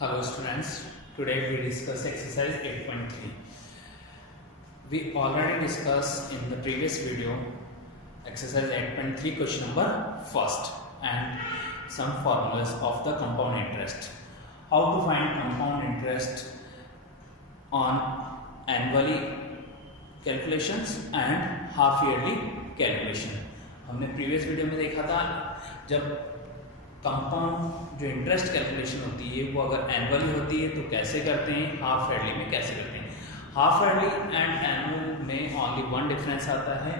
Hello students, today we discuss exercise 8.3. We already discussed in the previous video exercise 8.3 question number first and some formulas of the compound interest. How to find compound interest on annually calculations and half yearly calculation. हमने previous video में देखा था जब compound जो interest calculation होती है वो अगर एनुअली होती है तो कैसे करते हैं, हाफ ईयरली में कैसे करते हैं। हाफ ईयरली एंड एनुअल में ओनली वन डिफरेंस आता है।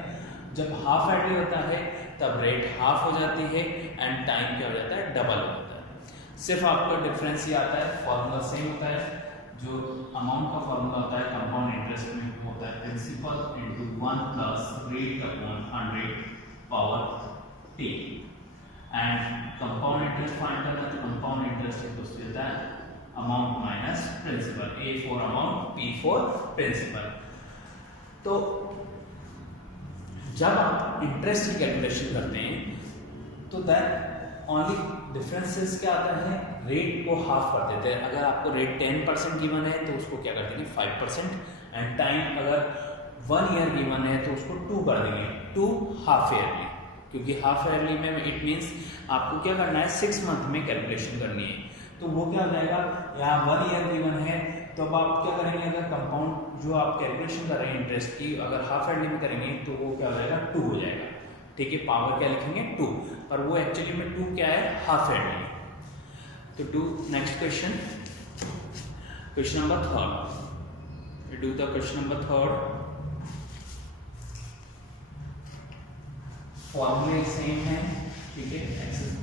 जब हाफ ईयरली होता है तब रेट हाफ हो जाती है एंड टाइम क्या हो जाता है, डबल हो जाता है। सिर्फ आपको डिफरेंस ये आता है, फॉर्मूला सेम होता है। जो अमाउंट का फॉर्मूला होता है कंपाउंड इंटरेस्ट में होता है principal into 1 plus rate upon 100 power T. And compound interest find करना है तो कंपाउंड इंटरेस्ट इक्वल्स टू होता है amount minus principal, A for amount, P for principal. तो जब आप इंटरेस्ट की कैलकुलेशन करते हैं तो दैट ओनली डिफरेंसेस क्या आता है, रेट को हाफ कर देते हैं। अगर आपको रेट 10% गिवन है तो उसको क्या कर देंगे 5%, एंड टाइम अगर 1 ईयर गिवन है तो उसको 2 कर देंगे, 2 हाफ ईयरली, क्योंकि हाफ ईयरली में इट मीन्स आपको क्या करना है 6 मंथ में कैलकुलेशन करनी है। तो वो क्या हो जाएगा, यहाँ 1 ईयर गिवन है तो अब आप क्या करेंगे, अगर कंपाउंड जो आप कैलकुलेशन कर रहे हैं इंटरेस्ट की अगर हाफ ईयरली में करेंगे तो वो क्या हो जाएगा 2 हो जाएगा। ठीक है, पावर क्या लिखेंगे 2, पर वो एक्चुअली में 2 क्या है, हाफ ईयरली। तो do next question, question number 3rd। Do the question number 3rd। फॉर्मूले सेम है, ठीक है,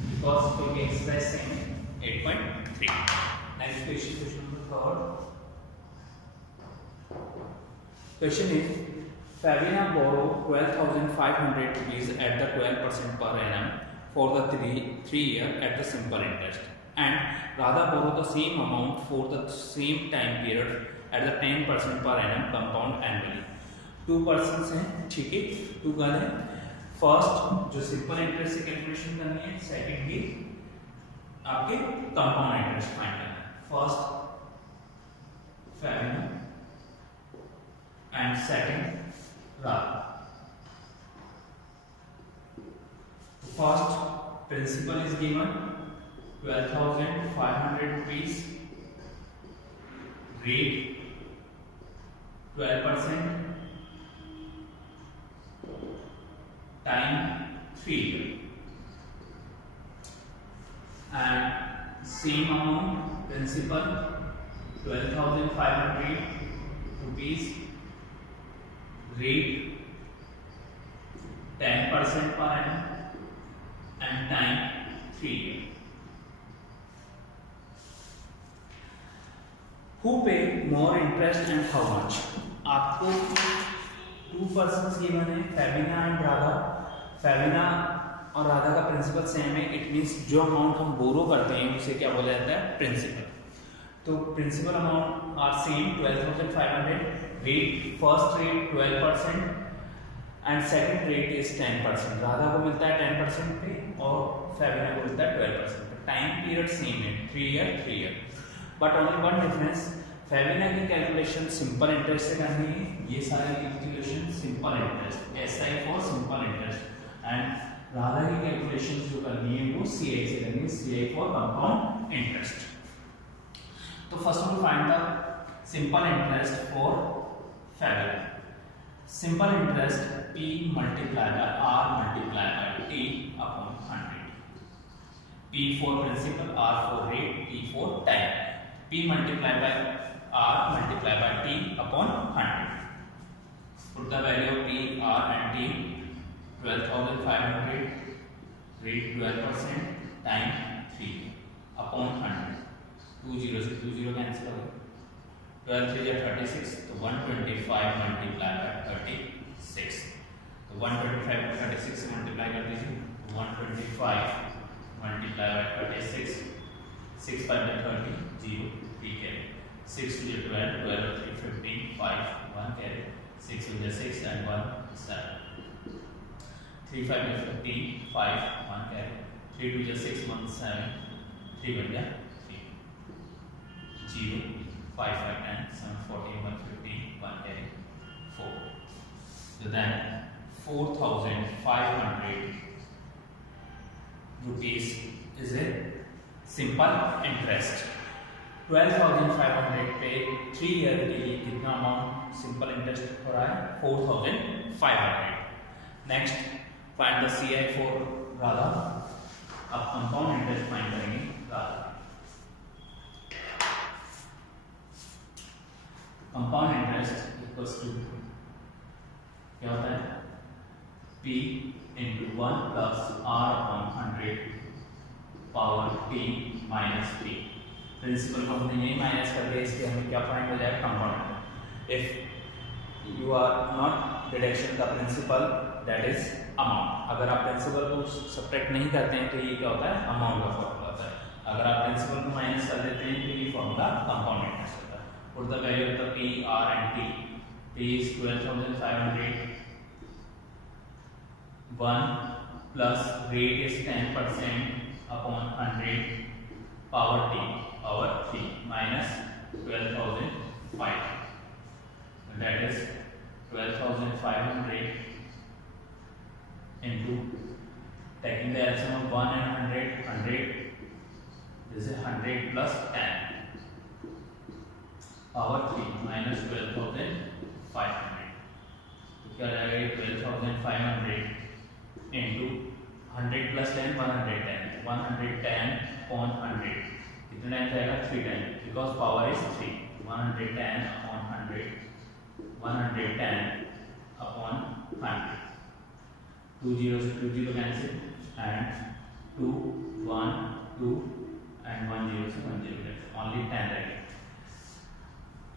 बिकॉज क्योंकि एक्सरसाइज सेम है 8.3। Next question, question number 3rd। Question is Fabina borrow 12,500 rupees at the 12% per annum for the 3 year at the simple interest, and Radha borrow the same amount for the same time period at the 10% per annum compound annually। 2 persons हैं, ठीक है, 2 girl है। First जो simple interest से calculation करनी है, second की आपके कंपाउंड इंटरेस्ट फाइंड करना है। First Fabina and second Radha. First principal is given 12,500 rupees, rate 12%, time 3 year, and same amount principal 12,500 rupees, rate 10% per annum, and time 3 year। Who pay more interest and how much? आपको 2 persons given है, फैबिना and Radha. फैबिना और राधा का principal same है, it means जो amount हम बोरो करते हैं उसे क्या बोला जाता है, प्रिंसिपल। तो principal amount are same 12,500, rate first rate 12% and second rate is 10%। Radha को मिलता है 10% पे और फैबिना को मिलता है 12% पे। टाइम पीरियड सेम है 3 year, but only one difference, Fabina की कैलकुलेशन सिंपल इंटरेस्ट से करनी है, ये सारी calculation simple interest, SI for simple interest, and Radha की कैलकुलेशन जो करनी है वो सीआई से करनी है, सीआई फॉर कंपाउंड इंटरेस्ट। तो first we find the simple interest for Fabina. Simple interest P multiply by R multiply by T upon 100। P for principal, R for rate, T for time. P multiply by R multiplied by T upon 100. Put the value of P, R and T, 12,500, rate 12%, time 3 upon 100. 2 0 से 2 0 cancel हो गया। 12 3 या 36, तो 125 multiplied by 36। तो 125 को 36 से multiply कर दीजिए, 125 multiplied by 36, 6 5 30, 0 3 है। 6 to the 12, 12 3 15, 5 1 carry, 6 to the 6 and 1 7, 3 5 15, 5 1 carry, 3 to the 6 1 7, 3 बन गया 3। 0 5 5 10 7 14 1 15 1 carry 4. So then 4,500 rupees is a simple interest. 12,500 पे 3 ईयर के लिए कितना अमाउंट सिंपल इंटरेस्ट हो रहा है? 4,500. Next find the CI for Radha. अब कंपाउंड इंटरेस्ट फाइंड करेंगे Radha. Compound interest equals to क्या होता है? P into 1 plus R upon 100 power P minus P. Principal को हमने यही माइनस कर दिया, इसलिए हमें क्या फाइंड हो जाएगा? Compound. If you are not deduction the principal that is amount. अगर आप प्रिंसिपल को सब्ट्रैक्ट नहीं करते हैं तो ये क्या होता है? अमाउंट का फॉर्मूला होता है. अगर आप प्रिंसिपल को माइनस कर देते हैं तो ये फॉर्मूला कंपाउंड इंटरेस्ट होता है. और the value of the P R and T. P is 12,500. 1 plus rate is 10% upon 100 power T power 3 minus 12,500. That is 12,500 into taking the LCM of 1 and 100. This is 100 plus 10 power 3 minus 12,500. तो क्या जाएगा? 12,500 into 100 plus 10 110. 110 upon 100 कितना जाएगा? 3 time, because power is 3. 110 upon 100. 110 upon 100. 2 zeros 2 0 cancel and 2 1 2 and 1 0 से 1 0 cancel. Only 10 रहेगा.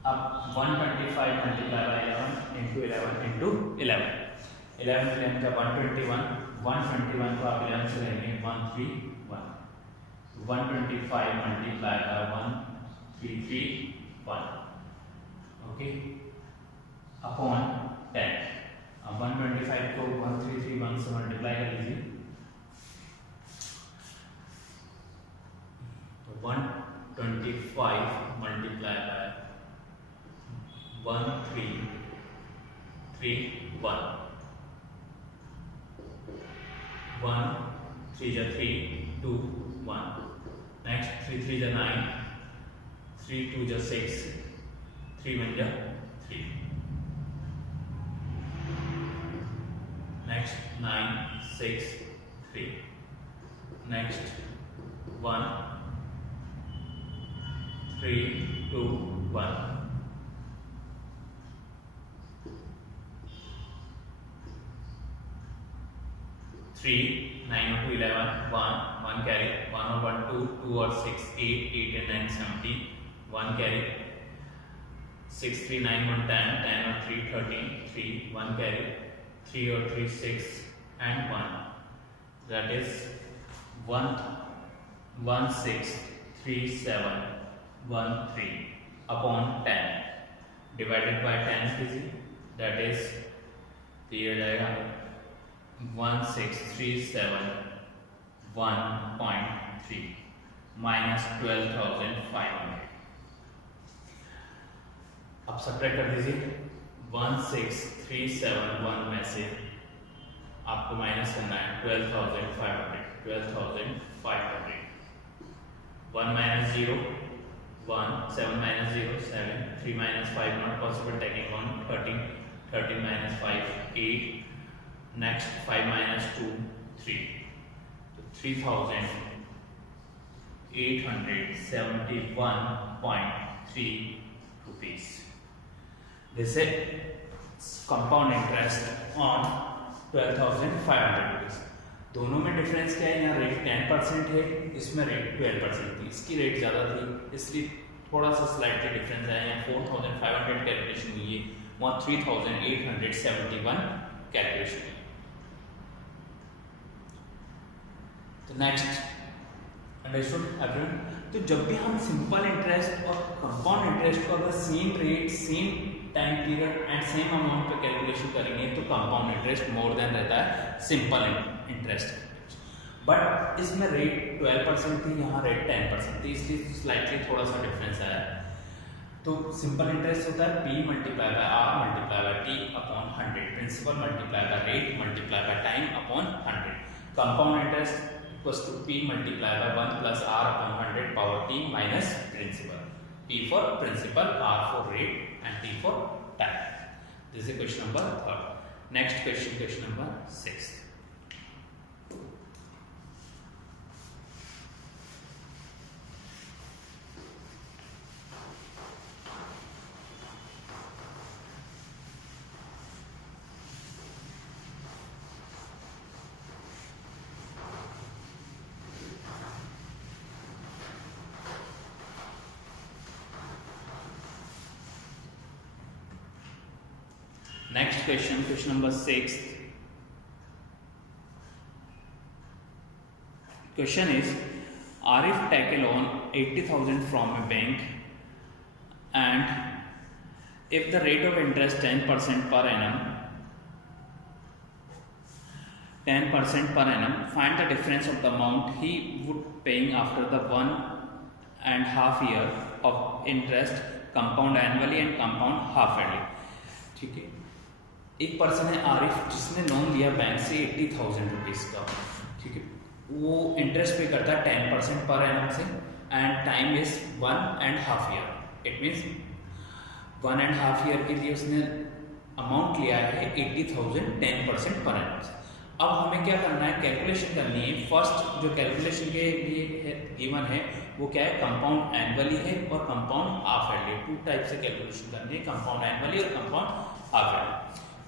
अब 125 multiply by 11 into 11 into 11. 11 से लेंगे 121. 121 को आप 11 से लेंगे 131. 125 multiply by 1331. Okay. Upon 10. अब 125 को 1331 से मल्टीप्लाई कर लीजिए. तो 125 मल्टीप्लाई बाय 1331. 1 3 जा 3 2 1. Next 3 3 जा 9. 3 2 जा 6. 3 1 जा 3. Next 9 6 3. Next 1 3 2 1. Three 9 or 2 11 1 carry 1 or 1 2 2 or 6 8 8 and 9 17 1 carry 6 3 9 1 10 10 or 3 13 3 1 carry 3 or 3 6 and 1. That is 1 1 6 3 7 1 3 upon 10 divided by 10 कीजिए. That is दिया जाएगा 1637 1.3 minus 12,500. अब सब्ट्रैक्ट कर दीजिए. 16,371 में से आपको माइनस करना है 12,500. 12,500. 1 minus 0 1. 7 minus 0 7. 3 minus 5 not possible, taking 1. 13. 13 minus 5 8. Next 5 minus 2 3. So 3,871.3 rupees. This is compound interest on 12,500 rupees. दोनों में डिफरेंस क्या है? यहाँ रेट 10% है, इसमें रेट 12% थी. इसकी रेट ज़्यादा थी इसलिए थोड़ा सा स्लाइटली डिफरेंस आया. यहाँ 4,500 कैलकुलेशन हुई है, वहाँ 3,871 कैलकुलेशन हुई. तो नेक्स्ट अंडरस्टूड एवरीवन. तो जब भी हम सिंपल इंटरेस्ट और कंपाउंड इंटरेस्ट को अगर same rate same time period and same amount पे कैलकुलेशन करेंगे तो कंपाउंड इंटरेस्ट मोर देन रहता है सिंपल इंटरेस्ट. बट इसमें रेट 12% थी, यहाँ रेट 10% थी, इसलिए स्लाइटली थोड़ा सा डिफरेंस आया. तो सिंपल इंटरेस्ट होता है P multiply by R multiply by T upon 100, principal multiply by rate multiply by time upon 100। Compound interest equals to P multiply by 1 plus R upon 100 power T minus principal. P for principal, R for rate and T for time. This is question number 3. Next question number 6. Next question number 6. Question is, Arif take a loan 80,000 from a bank, and if the rate of interest 10% per annum, find the difference of the amount he would paying after the 1.5 year of interest, compound annually and compound half yearly. ठीक है, एक person है आरिफ जिसने loan लिया bank से 80,000 rupees का, ठीक है, वो इंटरेस्ट पे करता है 10% पर एनम से and time is 1.5 year. It means 1.5 year के लिए उसने अमाउंट लिया है 80,000 10% पर एनम से। अब हमें क्या करना है, कैलकुलेशन करनी है। फर्स्ट जो कैलकुलेशन के लिए गिवन है वो क्या है, कंपाउंड एनुअली है और कंपाउंड हाफ ईयरली। 2 टाइप से कैलकुलेशन करनी है, कंपाउंड एनुअली और कंपाउंड हाफ ईयरली।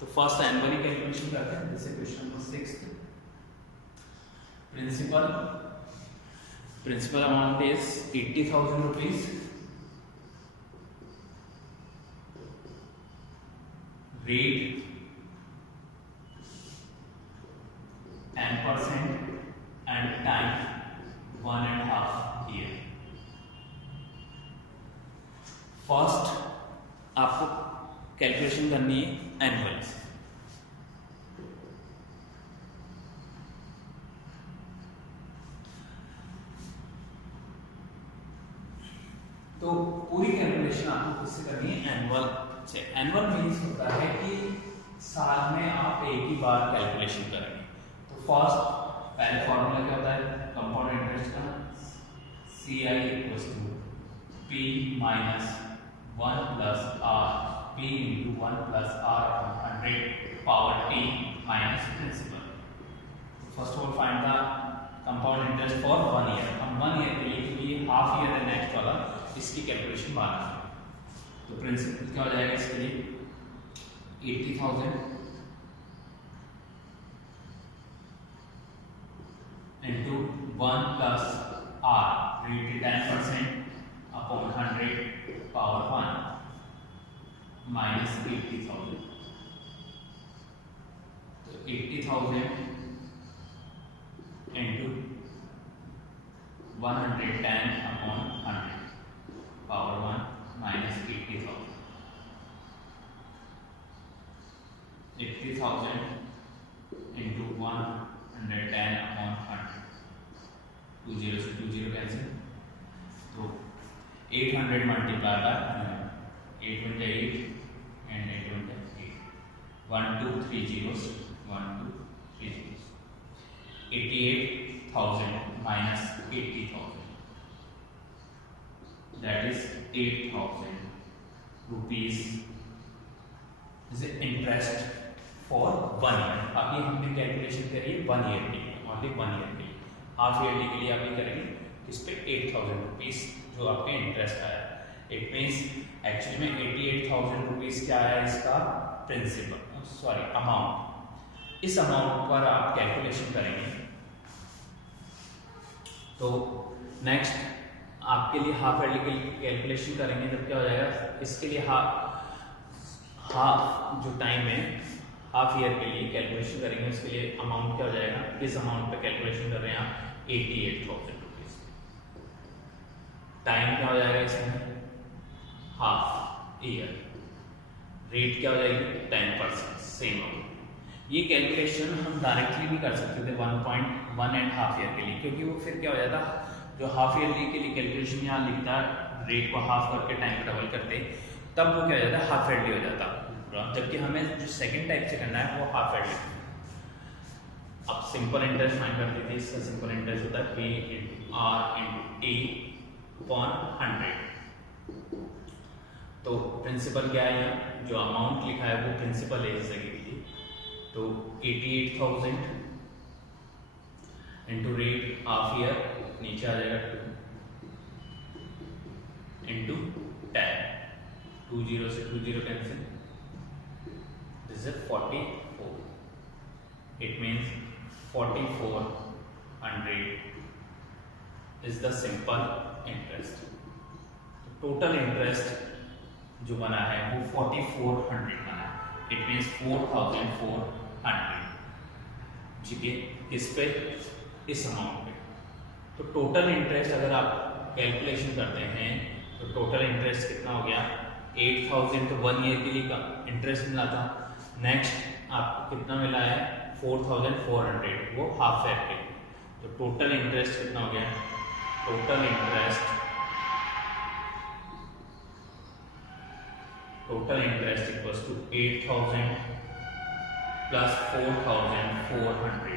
तो फर्स्ट एनुअली कैलकुलेशन करते हैं। जैसे question number 6, principal amount is 80,000 rupees, rate 10% and time 1.5 year. First आपको कैलकुलेशन करनी है एनुअल से। तो पूरी कैलकुलेशन आपको किससे करनी है, एनुअल से। एनुअल मीन्स होता है कि साल में आप एक ही बार कैलकुलेशन करेंगे। तो फर्स्ट पहले फॉर्मूला क्या होता है कंपाउंड इंटरेस्ट का, CI equals to P minus 1 plus R, P into 1 plus R upon 100 power T minus principal. First of all find the compound interest for 1 year. हम 1 ईयर के लिए हाफ ईयर है next वाला, इसकी calculation बाहर है। तो प्रिंसिपल क्या हो जाएगा इसके लिए, 80,000 into 1 plus R rate 10% upon 100 power 1 minus 80,000। तो 80,000 into 110 upon 100 power 1 minus 80,000। 80,000 into 110 upon 100, 2 0 से 2 0 कैंसिल। तो 800 multiply by 8 1 8 and 8 1 8, 1 2 3 zeros, 1 2 3 zeros। 88,000 minus 80,000, that is 8,000 rupees is interest for 1 year। अभी हमने कैलकुलेशन करी 1 ईयर के लिए, ओनली 1 ईयर के लिए। हाफ ईयरली के लिए अभी करेंगे इस पे 8,000 रुपीज़ जो आपके इंटरेस्ट आया। इट मीन्स एक्चुअली में 88,000 रुपीज़ क्या आया इसका प्रिंसिपल, सॉरी अमाउंट। इस अमाउंट पर आप कैलकुलेशन करेंगे। तो नेक्स्ट आपके लिए हाफ ईयरली के लिए कैलकुलेशन करेंगे, तब क्या हो जाएगा, इसके लिए हाफ जो टाइम है हाफ ईयर के लिए कैलकुलेशन करेंगे, उसके लिए अमाउंट क्या हो जाएगा, किस अमाउंट पे कैलकुलेशन कर रहे हैं आप, 88,000 रुपीज़। टाइम क्या हो जाएगा इसमें, हाफ ईयर। रेट क्या हो जाएगी 10%, सेम होगी। ये कैलकुलेशन हम डायरेक्टली भी कर सकते थे 1.1 एंड हाफ ईयर के लिए, क्योंकि वो फिर क्या हो जाता, जो हाफ ईयरली के लिए कैलकुलेशन यहाँ लिखता है रेट को हाफ करके टाइम को डबल करते तब वो क्या हो जाता है, हाफ एडली हो जाता। जबकि हमें जो सेकंड टाइप से करना है वो हाफ एडली। अब सिंपल इंटरेस्ट फाइंड करते थे, इसका सिंपल इंटरेस्ट होता है P into R into A upon 100। तो प्रिंसिपल क्या है, यहाँ जो अमाउंट लिखा है वो प्रिंसिपल है इस जगह के लिए, तो 88,000 इंटू रेट हाफ ईयर नीचे आ जाएगा 2 इंटू 10, 20 से 20 cancel, this is 44, it means 4400 is the simple interest. Total interest जो बना है वो 4400 बना है, इट मीन्स 4400, ठीक है, इस पे इस अमाउंट पे। तो टोटल इंटरेस्ट अगर आप कैलकुलेशन करते हैं तो टोटल इंटरेस्ट कितना हो गया, 8000 तो 1 ईयर के लिए इंटरेस्ट मिला था, नेक्स्ट आपको कितना मिला है 4400, वो हाफ ईयर के लिए। तो टोटल इंटरेस्ट कितना हो गया, total interest equals to 8000 plus 4400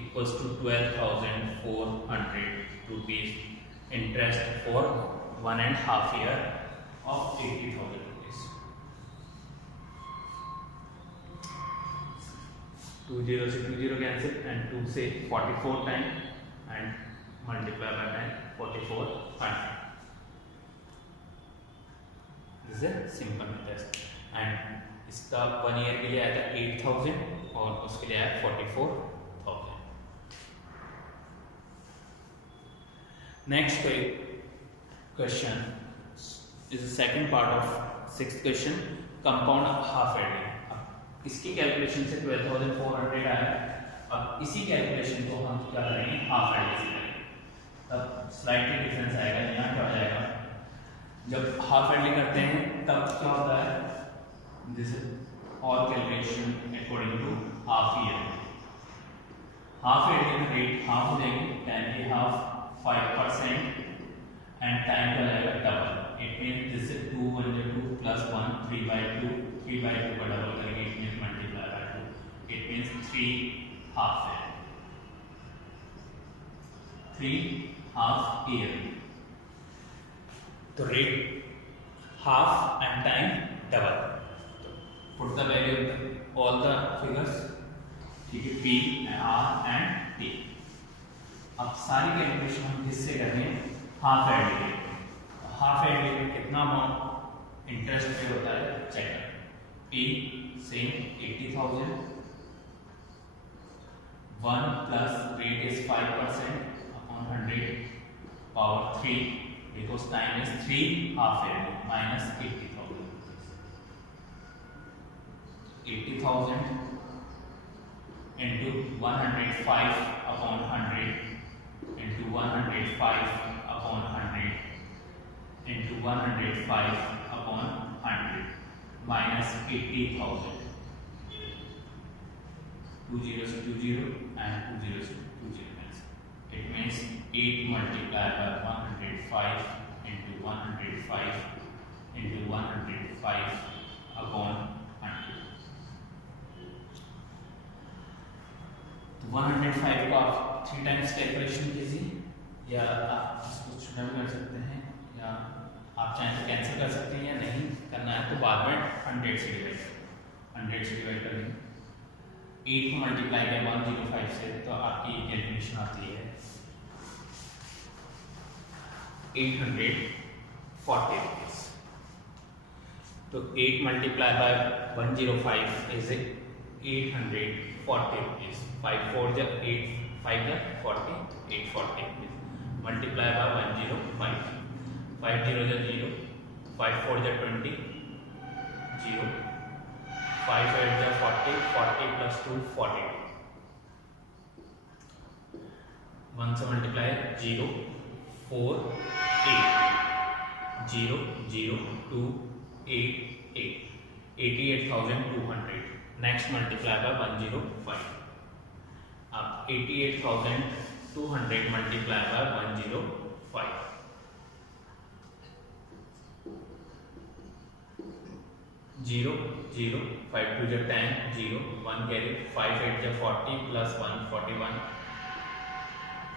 equals to 12,400 rupees interest for 1.5 year of 80,000 rupees। 20 से 20 कैंसिल एंड 2 से 44 time and multiply by 10, 4400। This is simple interest and इसका 1 ईयर के लिए आया था 8000 और उसके लिए आया 44,000। Next question is the second part of 6th question, compound half yearly. इसकी कैलकुलेशन से 12,400 आया। अब इसी कैलकुलेशन को हम क्या करेंगे, हाफ एडली से करेंगे, तब स्लाइटली डिफरेंस आएगा। यहाँ क्या हो जाएगा, जब हाफ एडली करते हैं तब क्या होता है, दिस और calculation according to half year. Half year की रेट हाफ हो जाएगी, टाइम की हाफ 5% एंड टाइम का जाएगा double. It mean this 2 1 2 plus 1 3/2, 3/2 का डबल करेंगे, it mean multiply by 2, it means 3 half है, 3 हाफ ईयर। तो rate half and time double. Put the value all the figures, ठीक है, P R एंड T। अब सारी कैलकुलेशन हम किससे कर रहे हैं, हाफ एडली के। हाफ एडली में कितना अमाउंट इंटरेस्ट पे होता है चेक कर। P same 80,000, 1 plus rate is 5% upon 100 power 3 because time is 3 half yearly minus 80,000। 80,000 into 105 upon 100 into 105 upon 100 into 105 upon 100 minus 80,000। 20 से 20 and 20 से 20 cancel। It means 8 multiplied by 105 into 105 into 105 upon 100। तो 105 को आप 3 times calculation कीजिए, या आप इसको छोटा भी कर सकते हैं, या आप चाहें तो कैंसिल कर सकते हैं, या नहीं करना है तो बाद में 100 से डिवाइड कर लेंगे। 8 को मल्टीप्लाई किया 105 से तो आपकी कैलकुलेशन आती है 840 रुपीज। तो 8 मल्टीप्लाई बाय 105 इज 840 रुपीज। 5 4 जब 8 5 जब 40, 840 मल्टीप्लाई बाय 105। 5 0 जब 0, 5 4 जब 20, 0, 5 8 जब 40, 40 प्लस 2 42। 1 से मल्टीप्लाई 0 4 8 0 0 2 8 8 88,200। Next multiply by 105। अब 88,200 मल्टीप्लाई बाय 105 0 0 5 2 जा 10 0 1 कैरी 5 8 जा 40 प्लस 1 41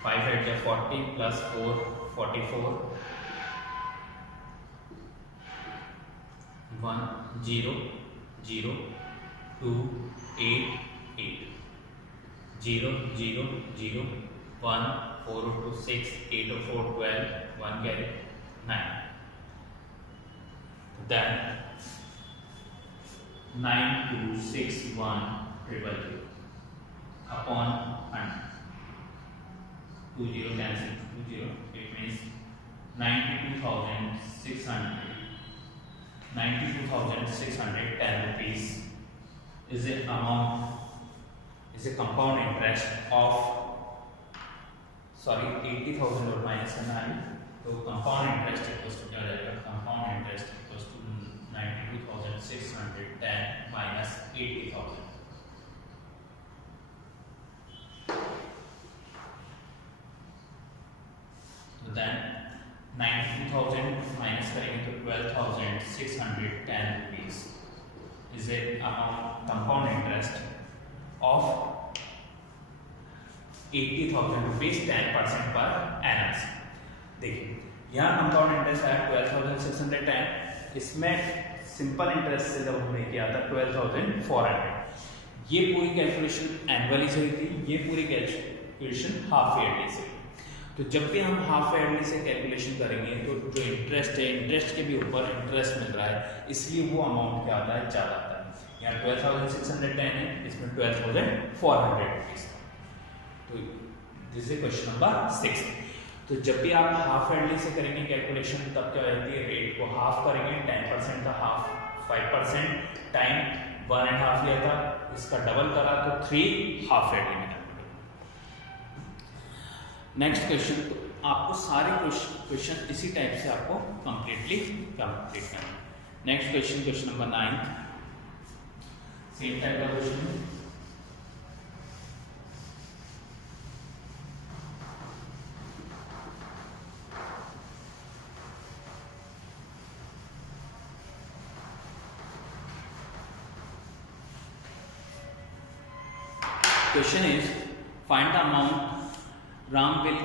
5 8 जा 40 plus 4 44 1 0 0 2 8 8 0 0 0 1 4 2 6 8 4 12 1 carry 9. Then 9261 triple upon 100. 20 cancel 20. It means 92,610 rupees is the amount, is a compound interest of 80,000 और माइनस करना है तो कंपाउंड इंटरेस्ट इक्वल्स टू क्या हो जाएगा, compound interest equals to 92,610 minus 80,000. तो देन 92,000 माइनस करेंगे तो 12,610 rupees is a amount compound interest of 80,000 rupees 10% पर एनम. देखिए यहाँ कंपाउंड इंटरेस्ट आया 12,610, इसमें सिंपल इंटरेस्ट से जब हमने किया था 12,400. ये पूरी कैलकुलेशन एनुअली से हुई थी, ये पूरी कैलकुलेशन हाफ ईयरली से. तो जब भी हम हाफ ईयरली से कैलकुलेशन करेंगे तो जो इंटरेस्ट है, इंटरेस्ट के भी ऊपर इंटरेस्ट मिल रहा है, इसलिए वो अमाउंट क्या आता है, ज़्यादा आता है. यहाँ 12,610 है, इसमें 12,400 रुपीज. तो दिस इज क्वेश्चन नंबर 6. तो जब भी आप हाफ ईयरली से करेंगे कैलकुलेशन तब क्या रहती है, रेट को हाफ करेंगे, 10% था हाफ 5%, टाइम 1.5 लिया था, इसका डबल करा तो 3 हाफ ईयरली में. नेक्स्ट क्वेश्चन, तो आपको सारे क्वेश्चन इसी टाइप से आपको कंप्लीट करना है. Next question, question number 9, same type का question. Question is, find the amount Ram will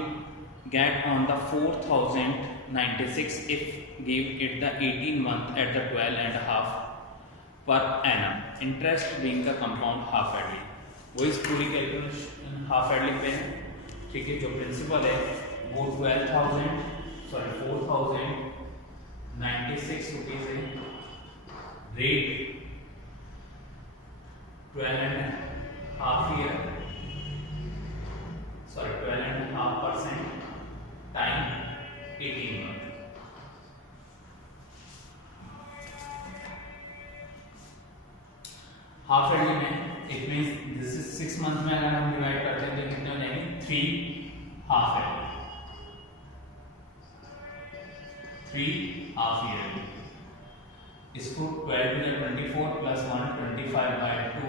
get on the 4,096 if give it the 18 month at the 12.5 per annum. Interest being the compound half yearly. वो इस पूरी calculation half yearly पे है. ठीक है, जो principal है वो 4,096 रुपीज है. Rate 12.5 year, 12.5%, time 18 month. Half yearly में it means this is 6 month में अगर हम डिवाइड करते हैं तो कितने हो जाएंगे, 3 हाफ ईयरली. 3 half yearly. इसको 12 to 24 प्लस 1 25/2,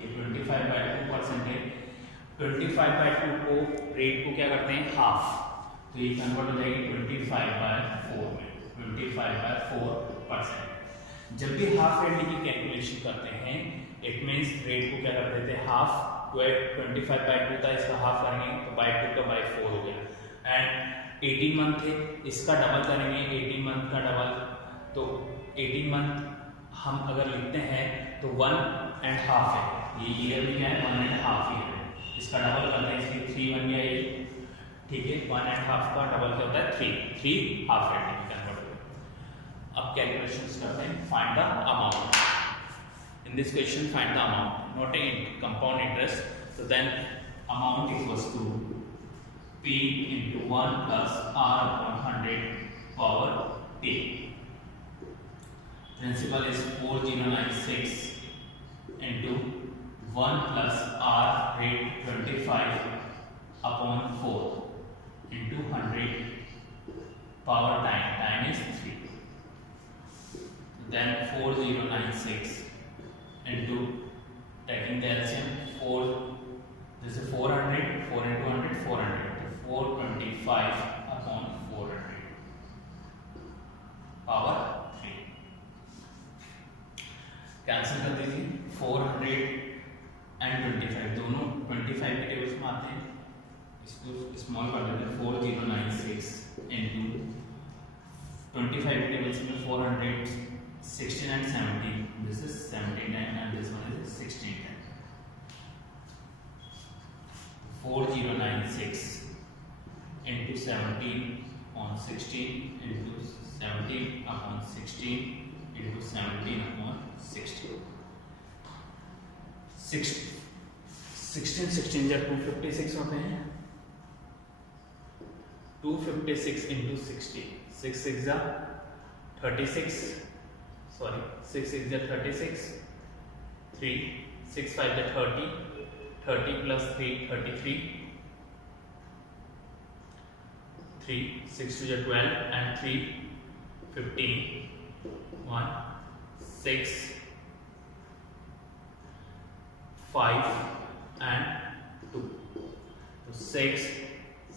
ये 25/2% है. 25/2 को रेट को क्या करते हैं, हाफ, तो ये कन्वर्ट हो जाएगी 25/4 में, 25/4%. जब भी हाफ ईयरली की कैलकुलेशन करते हैं इट मींस रेट को क्या कर देते हैं, हाफ. 25/2 था, इसका हाफ करेंगे तो बाय 2 का बाय 4 हो गया. एंड 18 मंथ है, इसका डबल करेंगे, 18 मंथ का डबल, तो 18 मंथ हम अगर लिखते हैं तो 1.5 है. ये ईयर में क्या है, 1.5 ईयर है. इसका डबल करते हैं, इसलिए 3 बन गया ये. ठीक है, 1.5 का डबल क्या होता है, 3 हाफ ईयर में कन्वर्ट हो. अब कैलकुलेशंस करते हैं. Find the amount. In this question find the amount, not in compound interest. तो then amount equals to P into 1 plus R upon 100 power T. Principal is 4096 into 1 plus R rate 25 upon 4 into 100 power time is 3. Then 4096 into taking the LCM 4, this is 400, 4 into 100, 400, 425 upon 400 power 3. Cancel कर दीजिए। 425 दोनों 25 के tables में आते हैं, इसको small कर देते हैं। 4096 इंटू 25 के टेबल्स में 416 and 17, this is 17 time and this one is 16 time. 4096 into 17 on 16 into 17 upon 16 into 17 upon 16. 16 जब 256 होते हैं, 256 into 60, 6 6 जा 36, sorry 6 6 जा 36, 3 6 5 जा 30, 30 plus 3 33, 3 6 2 जा 12 and 3 15, 1 6 5 and 2, तो 6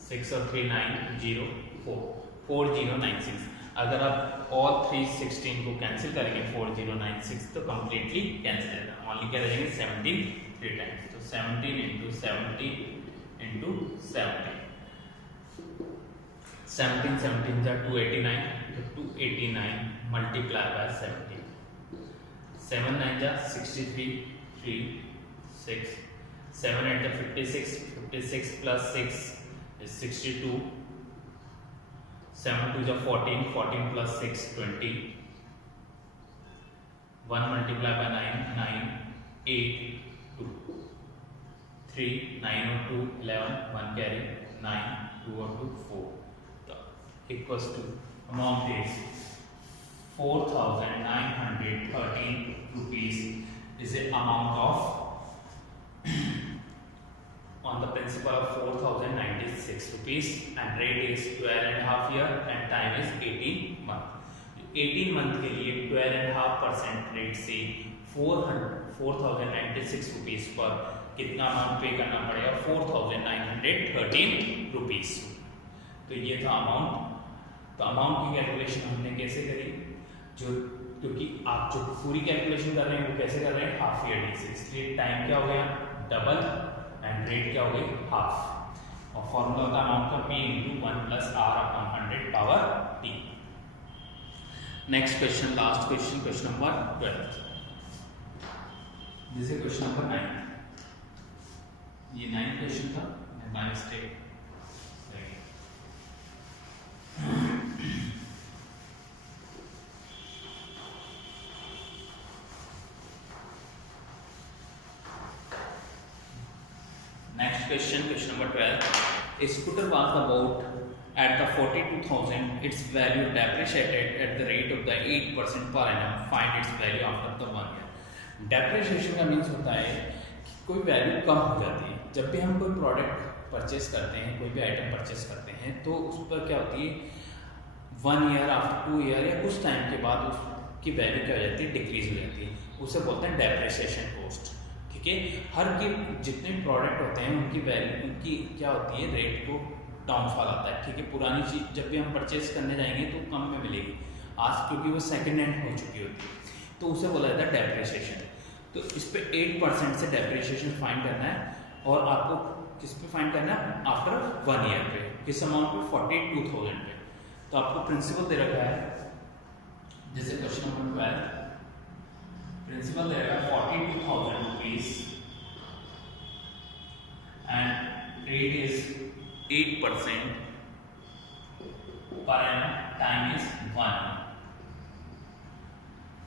6 और 3 9 0 4 4096। अगर आप all 316 को कैंसिल करेंगे 4096 तो कंप्लीटली कैंसिल है, ओनली क्या रहेंगे 17 3 टाइम्स, तो 17 into 17 into 17, 17 17 जा 289, तो 289 मल्टीप्लाई बाय 17, 7 9 जा 63 3 6, 7 8 जा 56, 56 plus 6 is 62, 7 2 जा 14, 14 plus 6 20, 1 multiply by 9 9 8 2, 3 9 और 2 11, 1 carry 9 2 और 2 4, तो equals to amount is 4,913 rupees is the amount of on the principal of 4,096 rupees, and rate is 12.5 year and time is 18 month. 18 month के लिए 12.5% rate से 4,096 rupees per कितना amount पे करना पड़ेगा 4,913 रुपीज। तो ये था अमाउंट। तो अमाउंट की कैलकुलेशन हमने कैसे करी, जो क्योंकि आप जो पूरी कैलकुलेशन कर रहे हैं वो कैसे कर रहे हैं हाफ ईयरली से, इसलिए टाइम क्या हो गया डबल एंड रेट क्या हो गई हाफ, और फॉर्मूला होता है अमाउंट का P into 1 plus R upon 100 power T। Next question, last question, question number 12, this is question number 9। ये 9 क्वेश्चन था, by mistake Next question, question number 12. A scooter was about at the 42,000. Its value depreciated at the rate of the 8% per annum. Find its value after the 1 year. Depreciation का means होता है कि कोई value कम हो जाती है। जब भी हम कोई प्रोडक्ट परचेस करते हैं, कोई भी आइटम परचेस करते हैं, तो उस पर क्या होती है 1 ईयर आफ्टर 2 ईयर या कुछ टाइम के बाद उसकी वैल्यू क्या हो जाती है डिक्रीज हो जाती है, उसे बोलते हैं डेप्रिसिएशन कॉस्ट। ठीक है, हर के जितने प्रोडक्ट होते हैं उनकी वैल्यू उनकी क्या होती है रेट को डाउनफॉल आता है। ठीक है, पुरानी चीज़ जब भी हम परचेज करने जाएंगे तो कम में मिलेगी आज, क्योंकि वो सेकंड हैंड हो चुकी होती है, तो उसे बोला जाता है डेप्रिसिएशन। तो इस पे 8% से डेप्रिसिएशन फाइंड करना है, और आपको किस पे फाइंड करना है आफ्टर 1 ईयर पे, किस अमाउंट पे 42,000 पे। तो आपको प्रिंसिपल दे रखा है, जैसे क्वेश्चन नंबर 12 प्रिंसिपल दे रखा है 42,000 rupees and rate is 8% per annum, time is 1।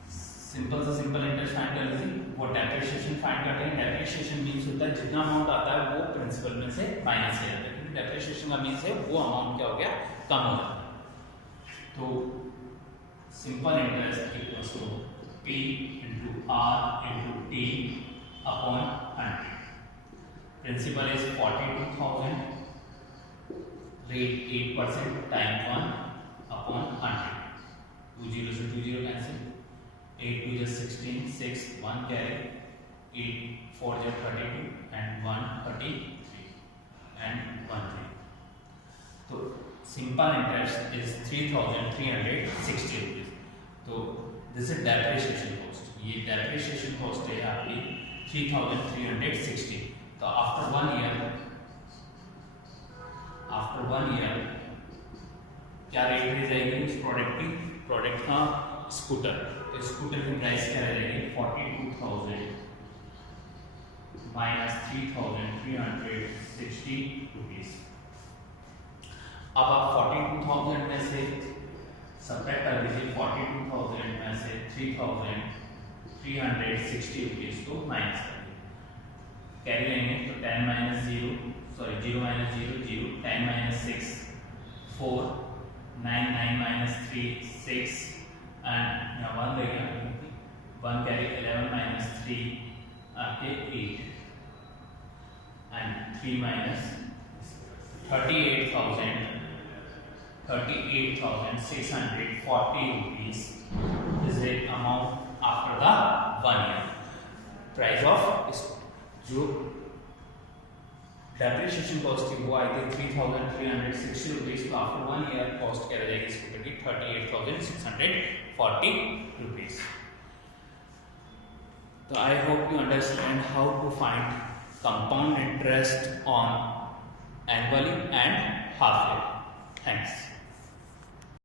Simple से सिंपल इंटरेस्ट फाइंड कर लीजिए। वो डेप्रिसिएशन फाइंड करते हैं, डेप्रिसिएशन मीन्स होता है जितना अमाउंट आता है वो प्रिंसिपल में से माइनस किया जाता है, क्योंकि डेप्रिसिएशन का मीन्स है वो अमाउंट क्या हो गया कम हो जाता है। तो simple interest equals to P into R into T upon 100. Principal is 42,000. Rate 8%, time 1 upon 100. 2 0 से 2 0 cancel. 8 2 is 16, 6 1 carry. 8 4 is 32 and 1 33 and 1 3. So simple interest is 3,360 rupees. So this is depreciation cost, ये depreciation cost है आपकी 3360। तो after one year क्या rate रह जाएगी उस product का स्कूटर, तो स्कूटर की प्राइस क्या रह जाएगी 42,000 माइनस 3,360 रुपीज। अब आप 42,000 में से सब्ट्रैक्ट कर दीजिए, 42,000 में से 3,360 रुपीज को माइनस कर दीजिए, कैरी लेंगे तो 10 minus 0 0 minus 0 0, 10 minus 6 4, 9 9 minus 3 6 and यहाँ 1 रहेगा 1 कैरी 11 माइनस 3 आपके 8 and 3 minus 38,640 rupees is the amount after the 1 year. Price of जो डेप्रिसिएशन कॉस्ट थी वो आई थी 3,360 रुपीज, तो आफ्टर 1 ईयर कॉस्ट क्या रह जाएगी स्कूटर की 38,640 रुपीज। तो I hope you understand how to find compound interest on annually and half yearly. Thanks.